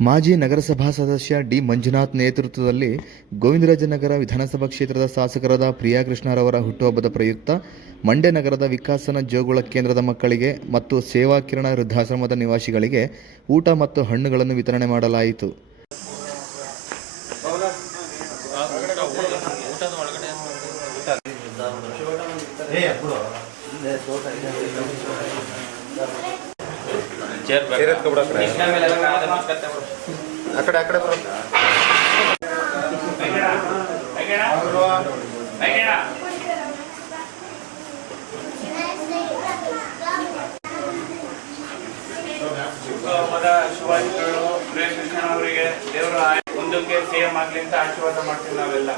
ಮಾಜಿ ನಗರಸಭಾ ಸದಸ್ಯ ಡಿ ಮಂಜುನಾಥ್ ನೇತೃತ್ವದಲ್ಲಿ ಗೋವಿಂದರಾಜನಗರ ವಿಧಾನಸಭಾ ಕ್ಷೇತ್ರದ ಶಾಸಕರಾದ ಪ್ರಿಯಾ ಕೃಷ್ಣರವರ ಹುಟ್ಟುಹಬ್ಬದ ಪ್ರಯುಕ್ತ ಮಂಡ್ಯ ನಗರದ ವಿಕಾಸನ ಜೋಗುಳ ಕೇಂದ್ರದ ಮಕ್ಕಳಿಗೆ ಮತ್ತು ಸೇವಾ ಕಿರಣ ವೃದ್ಧಾಶ್ರಮದ ನಿವಾಸಿಗಳಿಗೆ ಊಟ ಮತ್ತು ಹಣ್ಣುಗಳನ್ನು ವಿತರಣೆ ಮಾಡಲಾಯಿತು. ಚೇರ್ ಎತ್ಕೊಬಿಡು ಆ ಕಡೆ. ಆ ಬರೋ. ಪ್ರಿಯ ಕೃಷ್ಣ ಅವರಿಗೆ ದೇವರು ಮುಂದಕ್ಕೆ ಸೇಮ್ ಆಗ್ಲಿ ಅಂತ ಆಶೀರ್ವಾದ ಮಾಡ್ತೀವಿ ನಾವೆಲ್ಲ.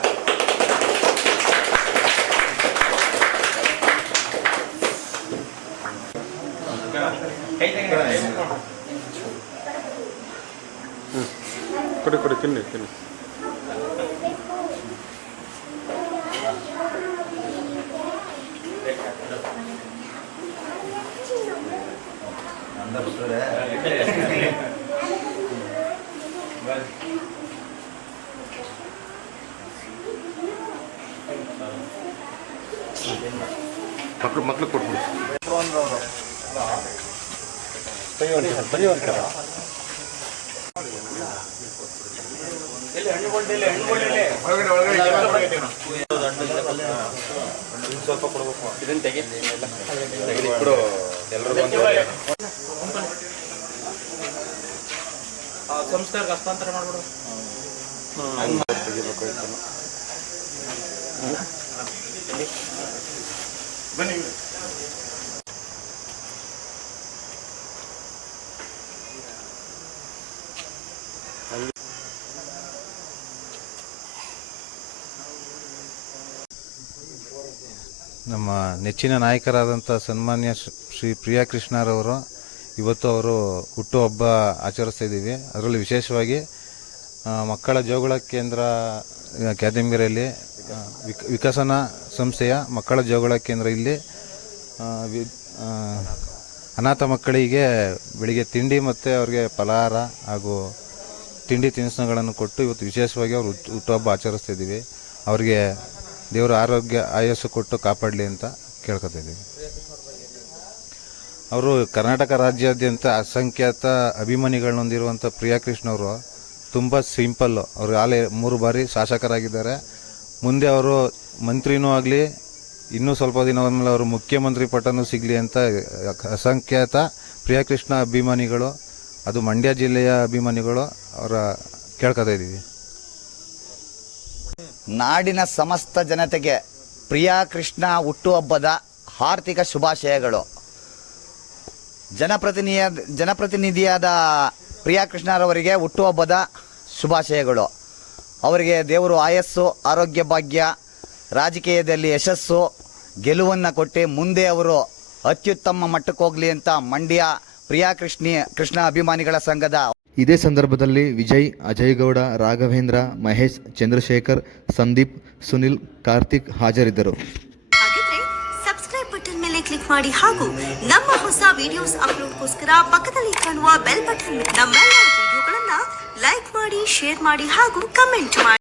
ಕೊಡಿ ಕೊಡಿ ತಿನ್ನಿ ತಿನ್ನಿ. ಮಕ್ಳು ಮಕ್ಳು ಕೊಟ್ಬಿಡಿ. ಕೊಡು ಎಲ್ಲರೂ ಸಂಸ್ಕಾರಕ್ಕೆ ಹಸ್ತಾಂತರ ಮಾಡ್ಬಿಡು ಬನ್ನಿ. ನಮ್ಮ ನೆಚ್ಚಿನ ನಾಯಕರಾದಂಥ ಸನ್ಮಾನ್ಯ ಶ್ರೀ- ಪ್ರಿಯಾ ಕೃಷ್ಣರವರು ಇವತ್ತು ಅವರು ಹುಟ್ಟುಹಬ್ಬ ಆಚರಿಸ್ತಾ ಇದ್ದೀವಿ. ಅದರಲ್ಲಿ ವಿಶೇಷವಾಗಿ ಮಕ್ಕಳ ಜೋಗುಳ ಕೇಂದ್ರ ಕ್ಯಾದಂಬಿರಲ್ಲಿ ವಿಕಸನ ಸಂಸ್ಥೆಯ ಮಕ್ಕಳ ಜೋಗುಳ ಕೇಂದ್ರ ಇಲ್ಲಿ ಅನಾಥ ಮಕ್ಕಳಿಗೆ ಬೆಳಿಗ್ಗೆ ತಿಂಡಿ ಮತ್ತು ಅವ್ರಿಗೆ ಫಲಹಾರ ಹಾಗೂ ತಿಂಡಿ ತಿನಿಸುಗಳನ್ನು ಕೊಟ್ಟು ಇವತ್ತು ವಿಶೇಷವಾಗಿ ಅವರು ಹುಟ್ಟು- ಹುಟ್ಟುಹಬ್ಬ ಆಚರಿಸ್ತಾ ಇದ್ದೀವಿ. ಅವರಿಗೆ ದೇವರ ಆರೋಗ್ಯ, ಆಯಸ್ಸು ಕೊಟ್ಟು ಕಾಪಾಡಲಿ ಅಂತ ಕೇಳ್ಕೊತಿದ್ದೀವಿ ಅವರು ಕರ್ನಾಟಕ ರಾಜ್ಯಾದ್ಯಂತ ಅಸಂಖ್ಯಾತ ಅಭಿಮಾನಿಗಳನ್ನ ಹೊಂದಿರುವಂಥ ಪ್ರಿಯಾ ಕೃಷ್ಣ ಅವರು ತುಂಬ ಸಿಂಪಲ್ಲು ಅವರು ಆಲೆ ಮೂರು ಬಾರಿ ಶಾಸಕರಾಗಿದ್ದಾರೆ. ಮುಂದೆ ಅವರು ಮಂತ್ರಿನೂ ಆಗಲಿ, ಇನ್ನೂ ಸ್ವಲ್ಪ ದಿನ ಆದಮೇಲೆ ಅವರು ಮುಖ್ಯಮಂತ್ರಿ ಪಟ್ಟನೂ ಸಿಗಲಿ ಅಂತ ಅಸಂಖ್ಯಾತ ಪ್ರಿಯಕೃಷ್ಣ ಅಭಿಮಾನಿಗಳು, ಅದು ಮಂಡ್ಯ ಜಿಲ್ಲೆಯ ಅಭಿಮಾನಿಗಳು ಅವರ ಕೇಳ್ಕೊತಾ ಇದ್ದೀವಿ. ನಾಡಿನ ಸಮಸ್ತ ಜನತೆಗೆ ಪ್ರಿಯಾ ಕೃಷ್ಣ ಹುಟ್ಟುಹಬ್ಬದ ಆರ್ಥಿಕ ಶುಭಾಶಯಗಳು. ಜನಪ್ರತಿನಿಧಿಯ ಜನಪ್ರತಿನಿಧಿಯಾದ ಪ್ರಿಯಾ ಕೃಷ್ಣರವರಿಗೆ ಹುಟ್ಟುಹಬ್ಬದ ಶುಭಾಶಯಗಳು. ಅವರಿಗೆ ದೇವರು ಆಯಸ್ಸು, ಆರೋಗ್ಯ, ಭಾಗ್ಯ, ರಾಜಕೀಯದಲ್ಲಿ ಯಶಸ್ಸು, ಗೆಲುವನ್ನು ಕೊಟ್ಟು ಮುಂದೆ ಅವರು ಅತ್ಯುತ್ತಮ ಮಟ್ಟಕ್ಕೆ ಹೋಗಲಿ ಅಂತ ಮಂಡ್ಯ ಪ್ರಿಯಾ ಕೃಷ್ಣಿ, ಕೃಷ್ಣ ಅಭಿಮಾನಿಗಳ ಸಂಘದ ಇದೇ ಸಂದರ್ಭದಲ್ಲಿ ವಿಜಯ್, ಅಜಯ್ ಗೌಡ, ರಾಘವೇಂದ್ರ, ಮಹೇಶ್, ಚಂದ್ರಶೇಖರ್, ಸಂದೀಪ್, ಸುನಿಲ್, ಕಾರ್ತಿಕ್ ಹಾಜರಿದ್ದರು. ಸಬ್ಸ್ಕ್ರೈಬ್ ಬಟನ್ ಮೇಲೆ ಕ್ಲಿಕ್ ಮಾಡಿ ಹಾಗೂ ನಮ್ಮ ಹೊಸ ವಿಡಿಯೋಸ್ ಅಪ್ಲೋಡ್ಗೋಸ್ಕರ ಪಕ್ಕದಲ್ಲಿ ಕಾಣುವ ಬೆಲ್ ಬಟನ್ ನಮ್ಮೆಲ್ಲ ವಿಡಿಯೋಗಳನ್ನ ಲೈಕ್ ಮಾಡಿ ಶೇರ್ ಮಾಡಿ ಹಾಗೂ ಕಮೆಂಟ್ ಮಾಡಿ.